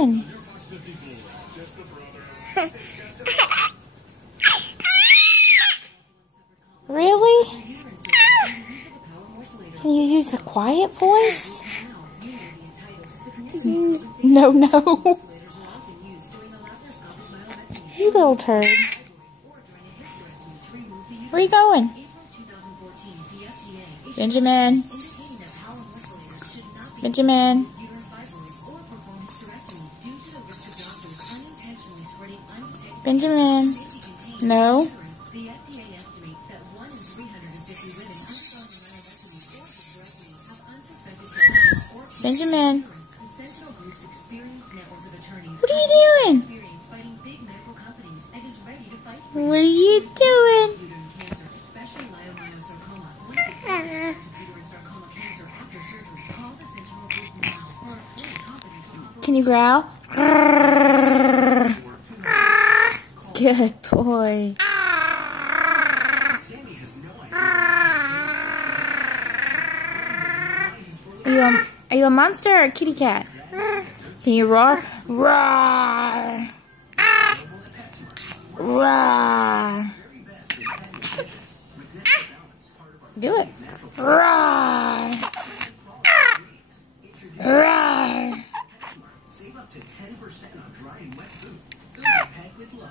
doing? Really? Can you use a quiet voice? No, no. You little turd. Where are you going? Benjamin. Benjamin. Benjamin. No. Benjamin. What are you doing? What are you doing? Can you growl? Good boy. Are you a monster or a kitty cat? Can you roar? Roar! Roar! Do it. Roar! Roar! Save up to 10% on dry and wet food. Fill your pack with love.